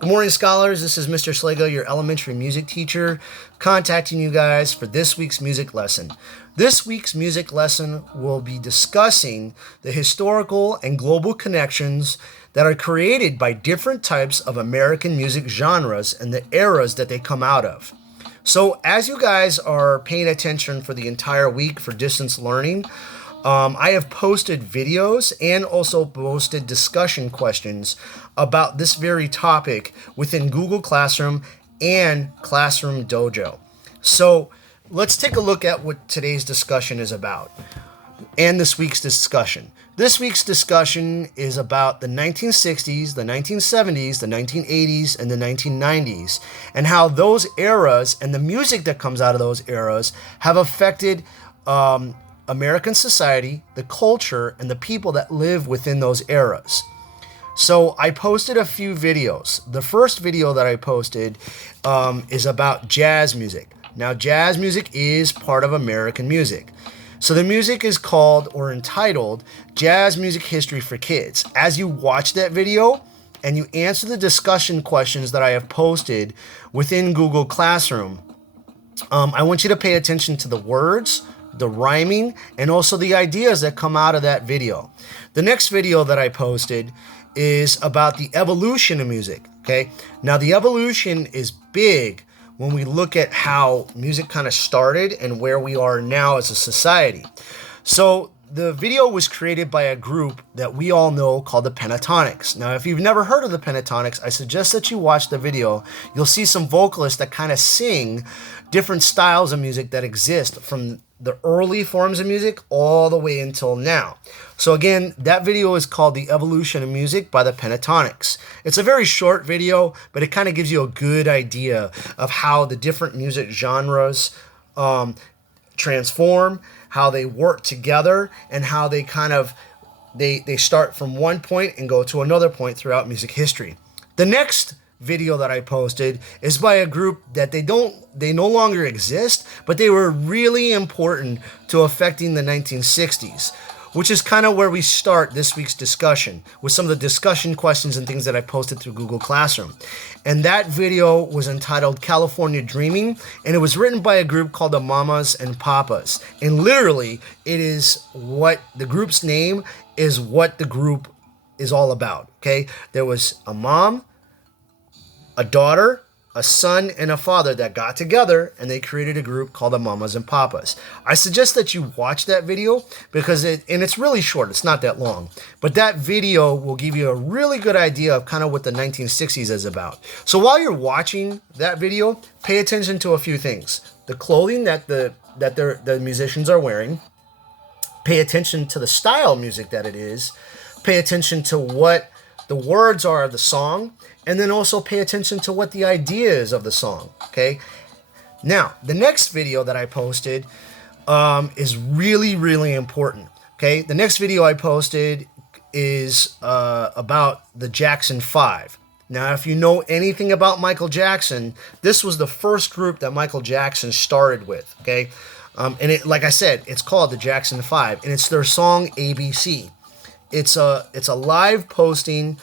Good morning, scholars. This is Mr. Slago, your elementary music teacher, contacting you guys for this week's music lesson. This week's music lesson will be discussing the historical and global connections that are created by different types of American music genres and the eras that they come out of. So as you guys are paying attention for the entire week for distance learning, I have posted videos and also posted discussion questions about this very topic within Google Classroom and Classroom Dojo. So let's take a look at what today's discussion is about and this week's discussion. This week's discussion is about the 1960s, the 1970s, the 1980s, and the 1990s, and how those eras and the music that comes out of those eras have affected American society, the culture, and the people that live within those eras. So I posted a few videos. The first video that I posted is about jazz music. Now, jazz music is part of American music. So the music is called or entitled Jazz Music History for Kids. As you watch that video and you answer the discussion questions that I have posted within Google Classroom, I want you to pay attention to the words, the rhyming, and also the ideas that come out of that video. The next video that I posted is about the evolution of music, okay? Now, the evolution is big when we look at how music kind of started and where we are now as a society. So the video was created by a group that we all know called the Pentatonix. Now, if you've never heard of the Pentatonix, I suggest that you watch the video. You'll see some vocalists that kind of sing different styles of music that exist from the early forms of music all the way until now. So again, that video is called The Evolution of Music by the Pentatonix. It's a very short video, but it kind of gives you a good idea of how the different music genres transform, how they work together, and how they kind of they start from one point and go to another point throughout music history. The next video that I posted is by a group that they no longer exist, but they were really important to affecting the 1960s, which is kind of where we start this week's discussion with some of the discussion questions and things that I posted through Google Classroom. And that video was entitled California Dreaming, and it was written by a group called the Mamas and Papas. And literally, it is what the group's name is, what the group is all about, okay? There was a mom, a daughter, a son, and a father that got together and they created a group called the Mamas and Papas. I suggest that you watch that video because it's really short. It's not that long. But that video will give you a really good idea of kind of what the 1960s is about. So while you're watching that video, pay attention to a few things. The clothing that the musicians are wearing. Pay attention to the style of music that it is. Pay attention to what the words are of the song, and then also pay attention to what the idea is of the song, okay? Now, the next video that I posted is really, really important, okay? The next video I posted is about the Jackson 5. Now, if you know anything about Michael Jackson, this was the first group that Michael Jackson started with, okay? And it, like I said, it's called the Jackson 5, and it's their song ABC. It's a live posting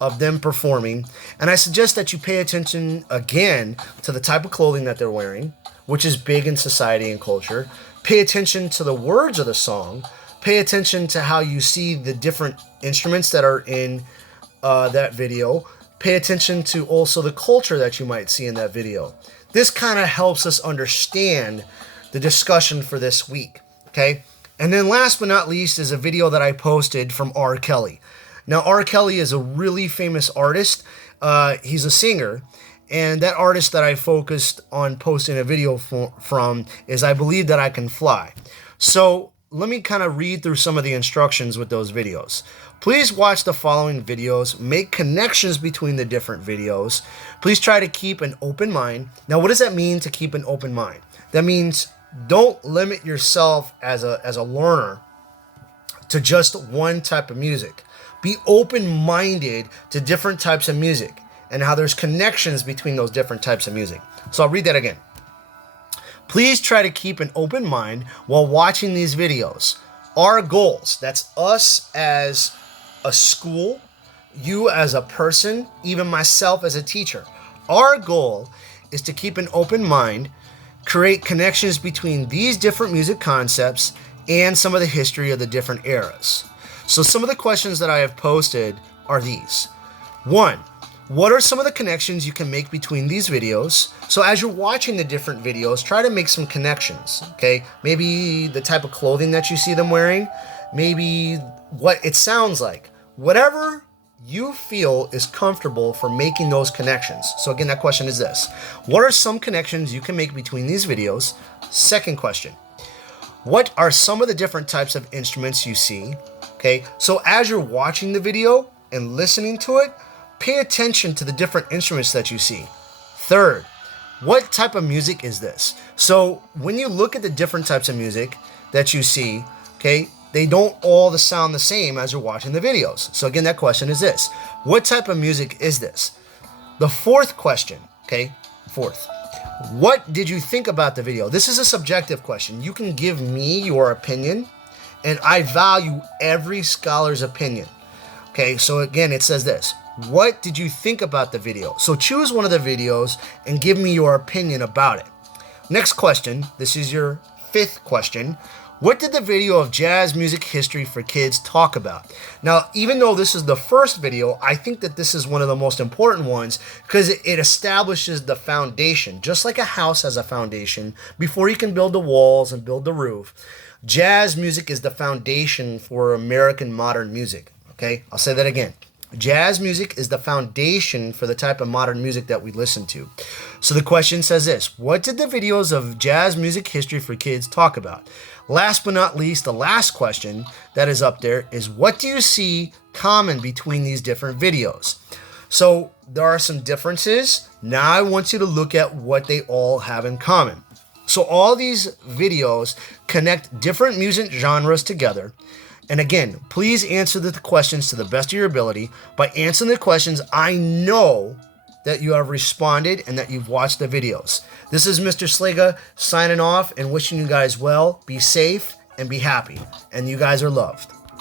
of them performing, and I suggest that you pay attention again to the type of clothing that they're wearing, which is big in society and culture. Pay attention to the words of the song. Pay attention to how you see the different instruments that are in that video. Pay attention to also the culture that you might see in that video. This kind of helps us understand the discussion for this week, okay? And then last but not least is a video that I posted from R. Kelly. Now, R. Kelly is a really famous artist. He's a singer. And that artist that I focused on posting a video from is I Believe That I Can Fly. So let me kind of read through some of the instructions with those videos. Please watch the following videos. Make connections between the different videos. Please try to keep an open mind. Now, what does that mean to keep an open mind? That means don't limit yourself as a learner to just one type of music. Be open-minded to different types of music and how there's connections between those different types of music. So I'll read that again. Please try to keep an open mind while watching these videos. Our goals, that's us as a school, you as a person, even myself as a teacher. Our goal is to keep an open mind, create connections between these different music concepts and some of the history of the different eras. So some of the questions that I have posted are these. 1. What are some of the connections you can make between these videos? So as you're watching the different videos, try to make some connections, okay? Maybe the type of clothing that you see them wearing, maybe what it sounds like. Whatever you feel is comfortable for making those connections. So again, that question is this. What are some connections you can make between these videos? Second question. What are some of the different types of instruments you see? Okay, so as you're watching the video and listening to it, pay attention to the different instruments that you see. Third, what type of music is this? So when you look at the different types of music that you see, okay, they don't all sound the same as you're watching the videos. So again, that question is this. What type of music is this? The fourth question, okay, fourth. What did you think about the video? This is a subjective question. You can give me your opinion, and I value every scholar's opinion. Okay, so again, it says this. What did you think about the video? So choose one of the videos and give me your opinion about it. Next question, this is your fifth question. What did the video of Jazz Music History for Kids talk about? Now, even though this is the first video, I think that this is one of the most important ones because it establishes the foundation. Just like a house has a foundation, before you can build the walls and build the roof, jazz music is the foundation for American modern music. Okay, I'll say that again. Jazz music is the foundation for the type of modern music that we listen to. So the question says this. What did the videos of Jazz Music History for Kids talk about? Last but not least, the last question that is up there is what do you see common between these different videos? So there are some differences. Now I want you to look at what they all have in common. So all these videos connect different music genres together. And again, please answer the questions to the best of your ability. By answering the questions, I know that you have responded and that you've watched the videos. This is Mr. Sliga signing off and wishing you guys well. Be safe and be happy. And you guys are loved.